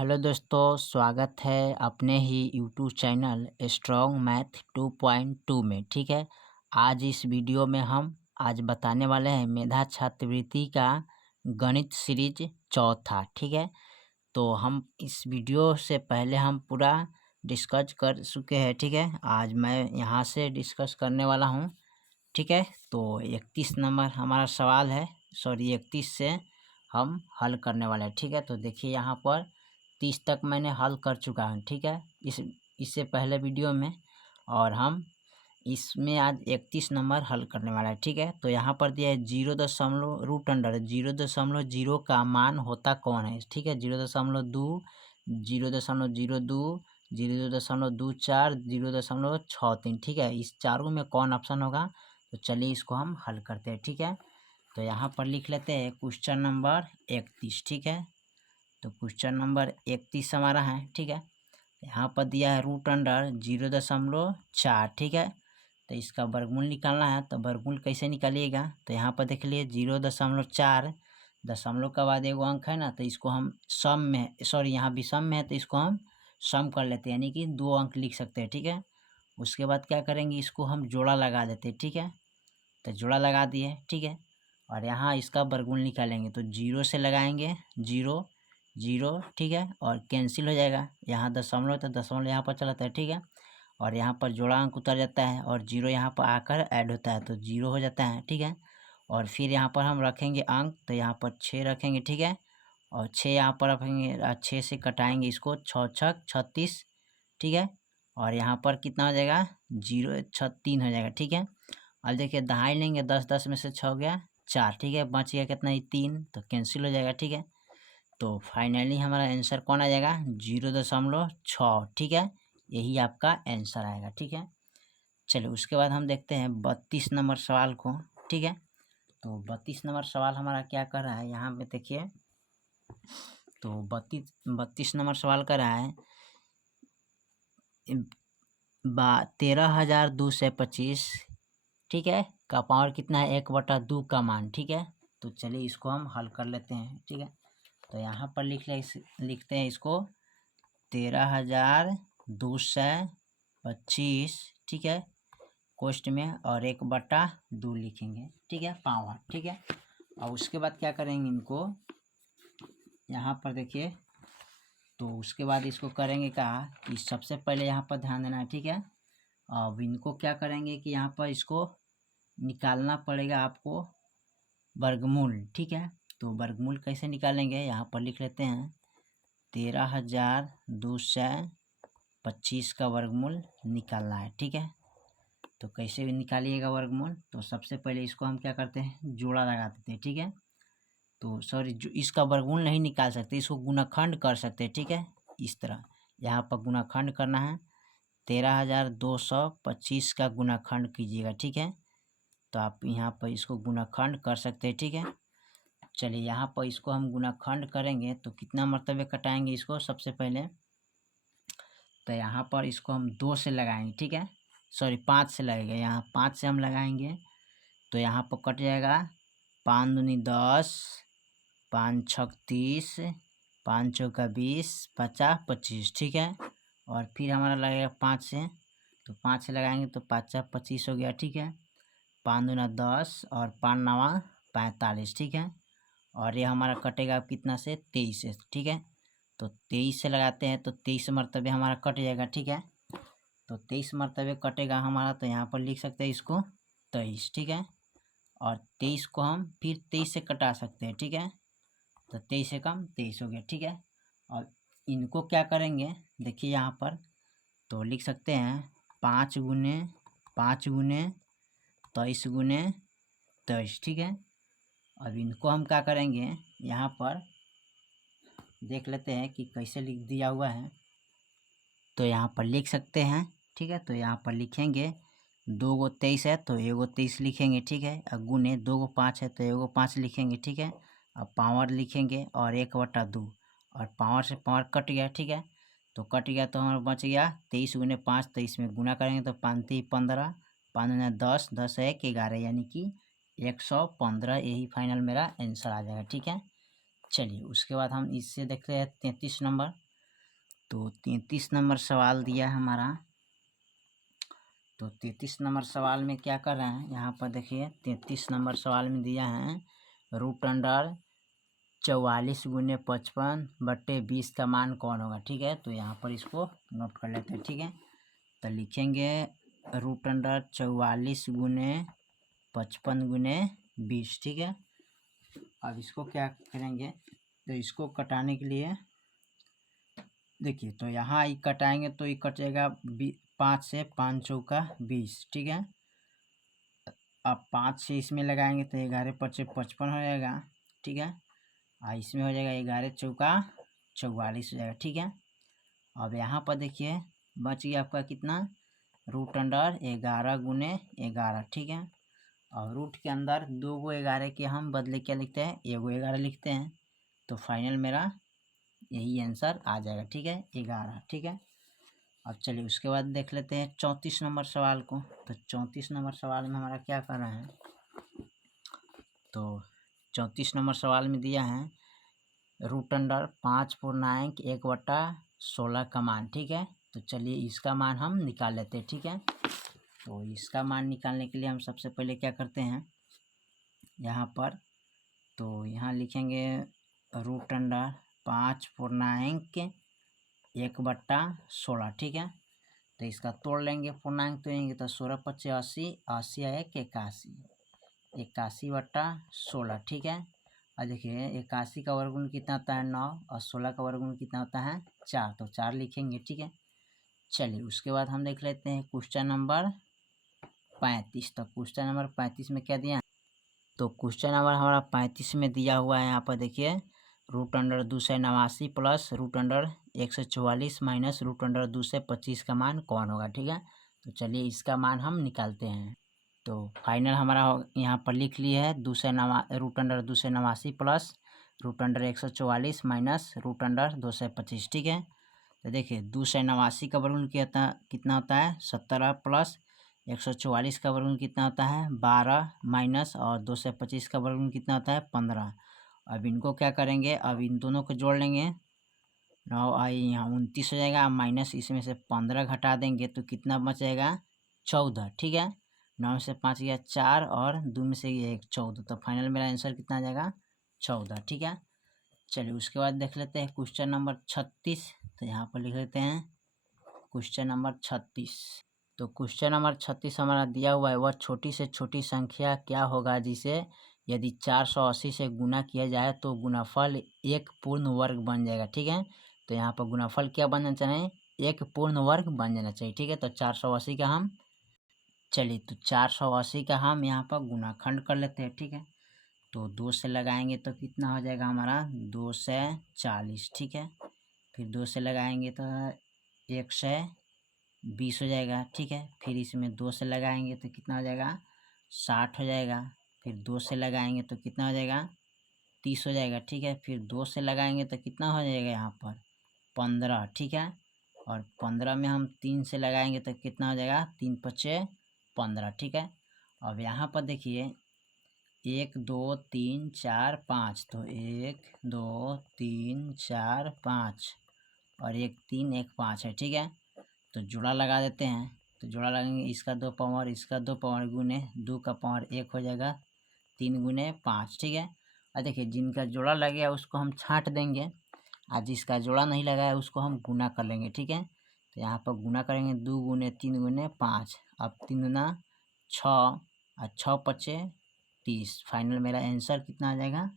Hello दोस्तों, स्वागत है अपने ही यूट्यूब चैनल स्ट्रॉन्ग मैथ 2.2 में। ठीक है, आज इस वीडियो में हम आज बताने वाले हैं मेधा छात्रवृत्ति का गणित सीरीज चौथा। ठीक है, तो हम इस वीडियो से पहले हम पूरा डिस्कस कर चुके हैं। ठीक है, आज मैं यहाँ से डिस्कस करने वाला हूँ। ठीक है, तो 31 नंबर हमारा सवाल है, 31 से हम हल करने वाले हैं। ठीक है, तो देखिए यहाँ पर 30 तक मैंने हल कर चुका हूँ। ठीक है, इससे पहले वीडियो में, और हम इसमें आज 31 नंबर हल करने वाला है। ठीक है, तो यहाँ पर दिया है 0.√0 का मान होता कौन है। ठीक है, 0.2, 0.02, 0.24, 0.63। ठीक है, इस चारों में कौन ऑप्शन होगा, तो चलिए इसको हम हल करते हैं। ठीक है, तो यहाँ पर लिख लेते हैं क्वेश्चन नंबर 31। ठीक है, तो क्वेश्चन नंबर 31 हमारा है। ठीक है, यहाँ पर दिया है √0.4। ठीक है, तो इसका वर्गमूल निकालना है। तो वर्गमूल कैसे निकालिएगा, तो यहाँ पर देख लिए 0.4, दशमलव के बाद एगो अंक है ना, तो इसको हम सम में, यहाँ भी सम में है तो इसको हम सम कर लेते हैं, यानी कि 2 अंक लिख सकते हैं। ठीक है, उसके बाद क्या करेंगे, इसको हम जोड़ा लगा देते हैं। ठीक है, तो जोड़ा लगा दिए। ठीक है, और यहाँ इसका वर्गमूल निकालेंगे तो 0 से लगाएंगे, 0 0। ठीक है, और कैंसिल हो जाएगा, यहाँ दशमलव तो दशमलव यहाँ पर चलाता है। ठीक है, और यहाँ पर जोड़ा अंक उतर जाता है और 0 यहाँ पर आकर ऐड होता है तो 0 हो जाता है। ठीक है, और फिर यहाँ पर हम रखेंगे अंक, तो यहाँ पर 6 रखेंगे। ठीक है, और 6 यहाँ पर रखेंगे, 6 से कटाएंगे इसको, 6 छक 36। ठीक है, और यहाँ पर कितना हो जाएगा, 0 6 3 हो जाएगा। ठीक है, अब देखिए दहाई लेंगे, 10 10 में से 6 हो गया 4। ठीक है, बच गया कितना, ही 3, तो कैंसिल हो जाएगा। ठीक है, तो फाइनली हमारा आंसर कौन आ जाएगा, 0.6। ठीक है, यही आपका आंसर आएगा। ठीक है, चलिए उसके बाद हम देखते हैं 32 नंबर सवाल को। ठीक है, तो 32 नंबर सवाल हमारा क्या कर रहा है, यहाँ पे देखिए, तो 32 नंबर सवाल कर रहा है 13,225। ठीक है, का पावर कितना है, 1/2 का मान। ठीक है, तो चलिए इसको हम हल कर लेते हैं। ठीक है, तो यहाँ पर लिखते हैं इसको 13,225। ठीक है, कोष्ट में, और 1/2 लिखेंगे। ठीक है, पावर। ठीक है, और उसके बाद क्या करेंगे, इनको यहाँ पर देखिए, तो उसके बाद इसको करेंगे क्या, कि सबसे पहले यहाँ पर ध्यान देना है। ठीक है, अब इनको क्या करेंगे कि यहाँ पर इसको निकालना पड़ेगा आपको वर्गमूल। ठीक है, तो वर्गमूल कैसे निकालेंगे, यहाँ पर लिख लेते हैं 13,225 का वर्गमूल निकालना है। ठीक है, तो कैसे निकालिएगा वर्गमूल, तो सबसे पहले इसको हम क्या करते हैं, जोड़ा लगा देते हैं। ठीक है, तो जो इसका वर्गमूल नहीं निकाल सकते, इसको गुणनखंड कर सकते हैं। ठीक है, इस तरह यहाँ पर गुणनखंड करना है, 13,225 का गुणनखंड कीजिएगा। ठीक है, तो आप यहाँ पर इसको गुणनखंड कर सकते हैं। ठीक है, चलिए यहाँ पर इसको हम गुणनखंड करेंगे तो कितना मरतबे कटाएंगे इसको, सबसे पहले तो यहाँ पर इसको हम 2 से लगाएंगे। ठीक है, 5 से लगेगा, यहाँ 5 से हम लगाएंगे तो यहाँ पर कट जाएगा 5 दूनी 10, 5 छक 30, 5 चौका 20, 50 25। ठीक है, और फिर हमारा लगेगा 5 से, तो 5 से लगाएंगे तो 5 25 हो गया। ठीक है, 5 दूना 10 और 5 नवा 45। ठीक है, और ये हमारा कटेगा कितना से, 23 से। ठीक है, तो 23 से लगाते हैं तो 23 मरतबे हमारा कट जाएगा। ठीक है, तो 23 मरतबे कटेगा हमारा, तो यहाँ पर लिख सकते हैं इसको 23। ठीक है, और 23 को हम फिर 23 से कटा सकते हैं। ठीक है, तो 23 से कम 23 हो गया। ठीक है, और इनको क्या करेंगे, देखिए यहाँ पर तो लिख सकते हैं 5 गुने 5 गुने 23 गुने 23। ठीक है, अब इनको हम क्या करेंगे, यहाँ पर देख लेते हैं कि कैसे लिख दिया हुआ है, तो यहाँ पर लिख सकते हैं। ठीक है, तो यहाँ पर लिखेंगे 2 गो 23 है तो 1 गो 23 लिखेंगे। ठीक है, और गुने 2 गो 5 है तो 1 गो 5 लिखेंगे। ठीक है, अब पावर लिखेंगे और 1/2, और पावर से पावर कट गया। ठीक है, तो कट गया तो हमारा बच गया 23 गुने 5, तो इसमें गुना करेंगे तो 5 3 15, 5 दूना 10, 10 1 11, यानी कि 115। यही फाइनल मेरा आंसर आ जाएगा। ठीक है, चलिए उसके बाद हम इससे देखते हैं 33 नंबर। तो 33 नंबर सवाल दिया है हमारा। तो 33 नंबर सवाल में क्या कर रहे हैं, यहाँ पर देखिए 33 नंबर सवाल में दिया है रूट अंडर 44 गुने 55/20 का मान कौन होगा। ठीक है, तो यहाँ पर इसको नोट कर लेते हैं। ठीक है, तो लिखेंगे रूट अंडर 44 गुने 55 गुने 20। ठीक है, अब इसको क्या करेंगे, तो इसको कटाने के लिए देखिए, तो यहाँ ये कटाएंगे तो ये कट जाएगा 5 से 5 चौका 20। ठीक है, अब 5 से इसमें लगाएंगे तो 11 5 55 हो जाएगा। ठीक है, और इसमें हो जाएगा 11 चौका 44 हो जाएगा। ठीक है, अब यहाँ पर देखिए बच गया आपका कितना, रूट अंडर 11 गुने 11। ठीक है, और रूट के अंदर 2 गो 11 के हम बदले क्या लिखते हैं, 1 गो 11 लिखते हैं। तो फाइनल मेरा यही आंसर आ जाएगा। ठीक है, 11। ठीक है, अब चलिए उसके बाद देख लेते हैं 34 नंबर सवाल को। तो 34 नंबर सवाल में हमारा क्या कर रहे हैं, तो 34 नंबर सवाल में दिया है रूट अंडर 5/1/16 का मान। ठीक है, तो चलिए इसका मान हम निकाल लेते हैं। ठीक है, तो इसका मान निकालने के लिए हम सबसे पहले क्या करते हैं, यहाँ पर तो यहाँ लिखेंगे रूट अंडर 5/1/16। ठीक है, तो इसका तोड़ लेंगे, पूर्णांक तोड़ेंगे तो 16 × 5 80, 80 आए 81, 81/16। ठीक है, और देखिए 81 का वर्गमूल कितना होता है 9, और 16 का वर्गमूल कितना होता है 4, तो 4 लिखेंगे। ठीक है, चलिए उसके बाद हम देख लेते हैं क्वेश्चन नंबर 35। तो क्वेश्चन नंबर 35 में क्या दिया है, तो क्वेश्चन नंबर हमारा 35 में दिया हुआ है, यहाँ पर देखिए root under 289 plus root under 144 minus root under 225 का मान कौन होगा। ठीक है, तो चलिए इसका मान हम निकालते हैं। तो फाइनल हमारा यहाँ पर लिख लिया है root under 289 plus root under 144 minus root under 225। ठीक है, तो देखिए 289 का वर्गमूल कितना होता है 17 प्लस 144 का वर्गमूल कितना होता है 12 माइनस और 225 का वर्गमूल कितना होता है 15। अब इनको क्या करेंगे, अब इन दोनों को जोड़ लेंगे, 9 आई यहाँ 29 हो जाएगा, माइनस इसमें से 15 घटा देंगे तो कितना बचेगा 14। ठीक है, 9 में से 5 गया 4 और 2 में से 1 14, तो फाइनल मेरा आंसर कितना आ जाएगा 14। ठीक है, चलिए उसके बाद देख लेते हैं क्वेश्चन नंबर 36। तो यहाँ पर लिख लेते हैं क्वेश्चन नंबर 36। तो क्वेश्चन नंबर 36 हमारा दिया हुआ है, वह छोटी से छोटी संख्या क्या होगा जिसे यदि 480 से गुना किया जाए तो गुणाफल एक पूर्ण वर्ग बन जाएगा। ठीक है, तो यहाँ पर गुणाफल क्या बनना चाहिए, एक पूर्ण वर्ग बन जाना चाहिए। ठीक है, तो 480 का हम चलिए तो 480 का हम यहाँ पर गुणाखंड कर लेते हैं। ठीक है, तो 2 से लगाएंगे तो कितना हो जाएगा हमारा 2 से 40। ठीक है, फिर 2 से लगाएंगे तो 120 हो जाएगा। ठीक है, फिर इसमें 2 से लगाएंगे तो कितना हो जाएगा 60 हो जाएगा। फिर 2 से लगाएंगे तो कितना हो जाएगा 30 हो जाएगा। ठीक है, फिर 2 से लगाएंगे तो कितना हो जाएगा यहाँ पर 15। ठीक है, और 15 में हम 3 से लगाएंगे तो कितना हो जाएगा 3 × 5 = 15। ठीक है, अब यहाँ पर देखिए 1 2 3 4 5, तो 1 2 3 4 5 और 1 3 1 5 है। ठीक है, तो जोड़ा लगा देते हैं, तो जोड़ा लगाएंगे इसका 2 पावर इसका 2 पावर गुने 2 का पावर 1 हो जाएगा 3 गुने 5। ठीक है, और देखिए जिनका जोड़ा लग गया उसको हम छांट देंगे, और जिसका जोड़ा नहीं लगा है उसको हम गुना कर लेंगे। ठीक है, तो यहाँ पर गुना करेंगे 2 गुने 3 गुने 5, अब 3 गुना 6 और 6 × 5 = 30। फाइनल मेरा आंसर कितना आ जाएगा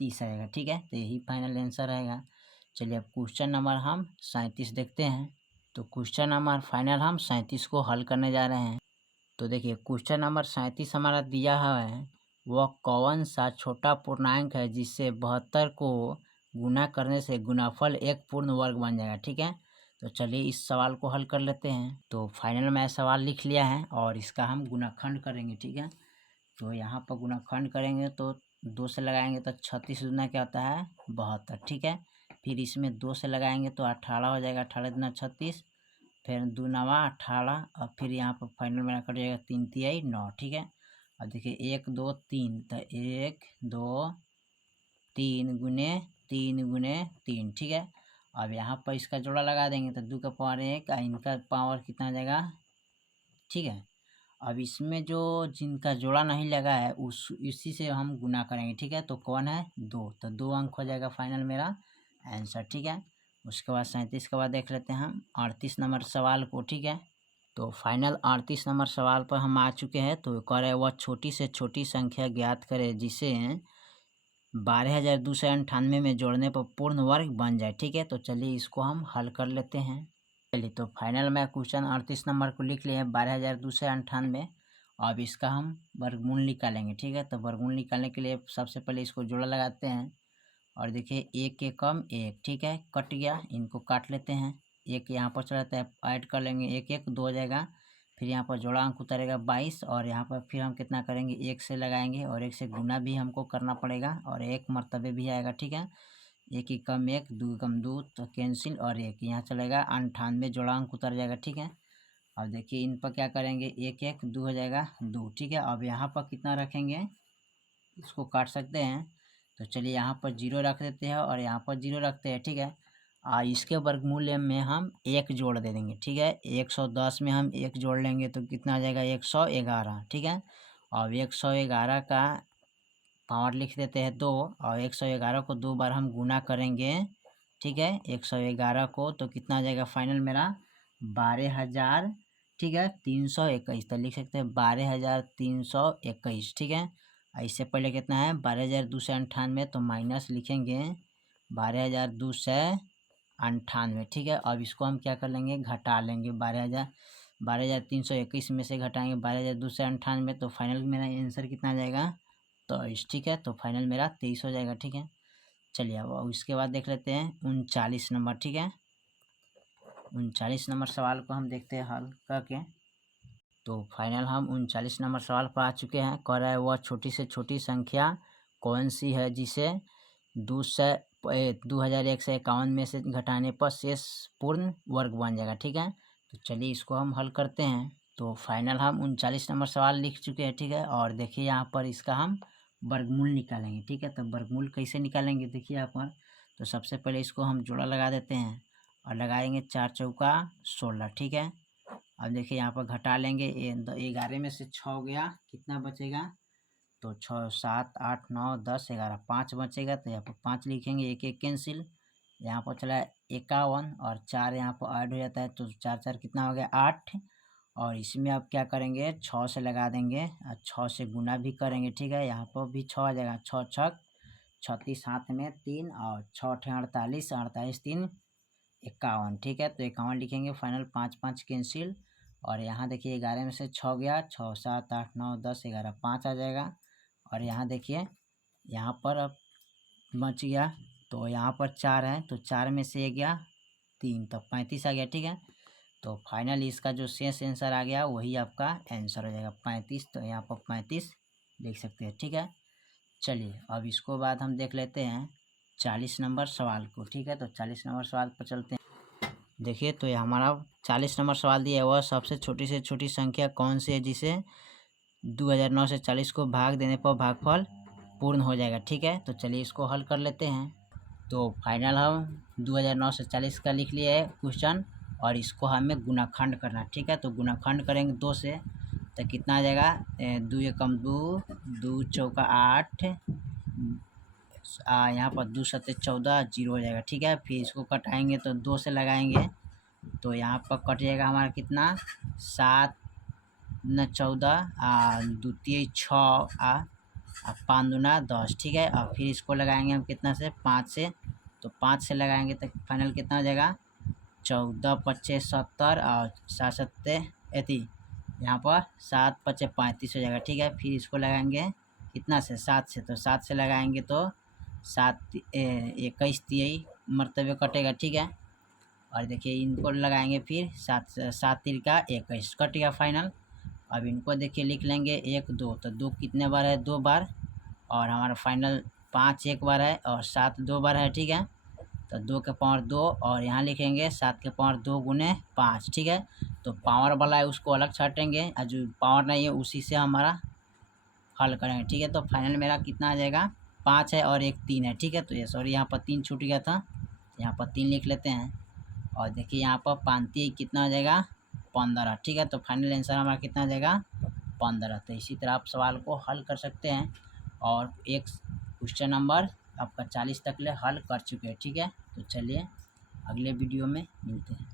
30 आएगा। ठीक है, तो यही फाइनल आंसर आएगा। चलिए अब क्वेश्चन नंबर हम 37 देखते हैं। तो क्वेश्चन नंबर फाइनल हम 37 को हल करने जा रहे हैं। तो देखिए क्वेश्चन नंबर 37 हमारा दिया हुआ है, वह कौन सा छोटा पूर्णांक है जिससे 72 को गुना करने से गुणाफल एक पूर्ण वर्ग बन जाएगा। ठीक है, तो चलिए इस सवाल को हल कर लेते हैं। तो फाइनल मैं सवाल लिख लिया है और इसका हम गुणाखंड करेंगे। ठीक है, तो यहाँ पर गुणाखंड करेंगे तो 2 से लगाएंगे तो 36 दूना क्या होता है 72। ठीक है, फिर इसमें 2 से लगाएंगे तो 18 हो जाएगा, 18 दूना 36, फिर 2 9 18 और फिर यहाँ पर फाइनल मेरा कट जाएगा 3 3 9। ठीक है, अब देखिए 1 2 3, तो 1 2 3 गुने 3 गुने 3। ठीक है, अब यहाँ पर इसका जोड़ा लगा देंगे तो 2 का पावर 1 और इनका पावर कितना आ जाएगा, ठीक है। अब इसमें जो जिनका जोड़ा नहीं लगा है उसी से हम गुना करेंगे, ठीक है। तो कौन है, 2, तो 2 अंक हो जाएगा फाइनल मेरा आंसर, ठीक है। उसके बाद 37 के बाद देख लेते हैं हम 38 नंबर सवाल को, ठीक है। तो फाइनल 38 नंबर सवाल पर हम आ चुके हैं। तो कह रहे वह छोटी से छोटी संख्या ज्ञात करे जिसे 12,298 में जोड़ने पर पूर्ण वर्ग बन जाए, ठीक है। तो चलिए इसको हम हल कर लेते हैं। चलिए तो फाइनल में क्वेश्चन 38 नंबर को लिख लिए 12,298। अब इसका हम वर्गमूल निकालेंगे, ठीक है। तो वर्गमूल निकालने के लिए सबसे पहले इसको जोड़ा लगाते हैं और देखिए 1 के कम 1, ठीक है, कट गया, इनको काट लेते हैं। 1 यहाँ पर चला जाता है, ऐड कर लेंगे 1 1 2 हो जाएगा। फिर यहाँ पर जोड़ा अंक उतरेगा 22 और यहाँ पर फिर हम कितना करेंगे, 1 से लगाएंगे और 1 से गुना भी हमको करना पड़ेगा और 1 मरतबे भी आएगा, ठीक है। 1 की कम 1, 2 कम 2 तो कैंसिल और 1 यहाँ चलेगा 98, जोड़ा अंक उतर जाएगा, ठीक है। अब देखिए इन पर क्या करेंगे, 1 1 2 हो जाएगा 2, ठीक है। अब यहाँ पर कितना रखेंगे, इसको काट सकते हैं। तो चलिए यहाँ पर 0 रख देते हैं और यहाँ पर 0 रखते हैं, ठीक है। इसके वर्गमूल में हम 1 जोड़ दे देंगे, ठीक है। 110 में हम 1 जोड़ लेंगे तो कितना आ जाएगा, 111, ठीक है। अब 111 का पावर लिख देते हैं 2 और 111 को 2 बार हम गुना करेंगे, ठीक है। 111 को तो कितना आ जाएगा फाइनल मेरा 12,000, ठीक है, 321। तो लिख सकते हैं 12,321, ठीक है। इससे पहले कितना है 12,298, तो माइनस लिखेंगे 12,298, ठीक है। अब इसको हम क्या कर लेंगे, घटा लेंगे 12,321 में से घटाएंगे 12,298, तो फाइनल मेरा आंसर कितना आ जाएगा, 23, ठीक है। तो फाइनल मेरा 23 हो जाएगा, ठीक है। चलिए अब इसके बाद देख लेते हैं 39 नंबर, ठीक है। 39 नंबर सवाल को हम देखते हैं हल करके। तो फाइनल हम 39 नंबर सवाल पर आ चुके हैं। कह रहा है वह छोटी से छोटी संख्या कौन सी है जिसे 2151 में से घटाने पर शेष पूर्ण वर्ग बन जाएगा, ठीक है। तो चलिए इसको हम हल करते हैं। तो फाइनल हम 39 नंबर सवाल लिख चुके हैं, ठीक है। और देखिए यहाँ पर इसका हम वर्गमूल निकालेंगे, ठीक है। तो वर्गमूल कैसे निकालेंगे देखिए यहाँ पर। तो सबसे पहले इसको हम जोड़ा लगा देते हैं और लगाएंगे 4 चौका 16, ठीक है। अब देखिए यहाँ पर घटा लेंगे, 11 में से 6 गया, कितना बचेगा, तो 6 7 8 9 10 11 5 बचेगा। तो यहाँ पर 5 लिखेंगे, 1 1 कैंसिल, यहाँ पर चला 51 और 4 यहाँ पर ऐड हो जाता है, तो 4 4 कितना हो गया 8। और इसमें अब क्या करेंगे, 6 से लगा देंगे और 6 से गुना भी करेंगे, ठीक है। यहाँ पर भी 6 आ जाएगा, 6 छक 36, हाथ में 3 और 6 48, 48 3 51, ठीक है। तो 51 लिखेंगे, फाइनल 5 5 कैंसिल और यहाँ देखिए 11 में से 6 गया, 6 7 8 9 10 11 5 आ जाएगा। और यहाँ देखिए यहाँ पर अब बच गया, तो यहाँ पर 4 है, तो 4 में से 1 गया 3, तो 35 आ गया, ठीक है। तो फाइनल इसका जो शेष आंसर आ गया वही आपका आंसर हो जाएगा 35। तो यहाँ पर 35 लिख सकते हैं, ठीक है। चलिए अब इसको बाद हम देख लेते हैं 40 नंबर सवाल को, ठीक है। तो 40 नंबर सवाल पर चलते हैं। देखिए तो ये हमारा 40 नंबर सवाल दिया है, वह सबसे छोटी से छोटी संख्या कौन सी है जिसे 2009 से 40 को भाग देने पर भागफल पूर्ण हो जाएगा, ठीक है। तो चलिए इसको हल कर लेते हैं। तो फाइनल हम 2009 से 40 का लिख लिए है क्वेश्चन और इसको हमें गुणाखंड करना, ठीक है। तो गुणाखंड करेंगे 2 से, तो कितना आ जाएगा, 2 एकम 2, 2 चौका 8, यहाँ पर 2 सत्ते 14, 0 हो जाएगा, ठीक है। फिर इसको कटाएंगे तो 2 से लगाएंगे, तो यहाँ पर कट जाएगा हमारा कितना, 7 न 14 द्वितीय 6 5 दूना 10, ठीक है। और फिर इसको लगाएंगे हम कितना से, 5 से, तो 5 से लगाएंगे तो फाइनल कितना हो जाएगा, 14 25 70 और 7 सत्ते यहाँ पर 7 25 35 हो जाएगा, ठीक है। फिर इसको लगाएंगे कितना से, 7 से, तो 7 से लगाएंगे तो 7 21 23 मरतबे कटेगा, ठीक है। और देखिए इनको लगाएंगे फिर 7 7 तिरका 21 कट गया फाइनल। अब इनको देखिए लिख लेंगे 1 2, तो 2 कितने बार है, 2 बार, और हमारा फाइनल 5 एक बार है और 7 2 बार है, ठीक है। तो 2 के पावर 2 और यहाँ लिखेंगे 7 के पावर 2 गुने 5, ठीक है। तो पावर वाला है उसको अलग छाटेंगे और जो पावर नहीं है उसी से हमारा हल करेंगे, ठीक है। तो फाइनल मेरा कितना आ जाएगा, 5 है और 1 3 है, ठीक है। तो ये सॉरी यहाँ पर 3 छूट गया था, यहाँ पर 3 लिख लेते हैं और देखिए यहाँ पर 5 कितना हो जाएगा 15, ठीक है। तो फाइनल आंसर हमारा कितना आ जाएगा 15। तो इसी तरह आप सवाल को हल कर सकते हैं और एक क्वेश्चन नंबर आपका 40 तक ले हल कर चुके हैं, ठीक है। तो चलिए अगले वीडियो में मिलते हैं।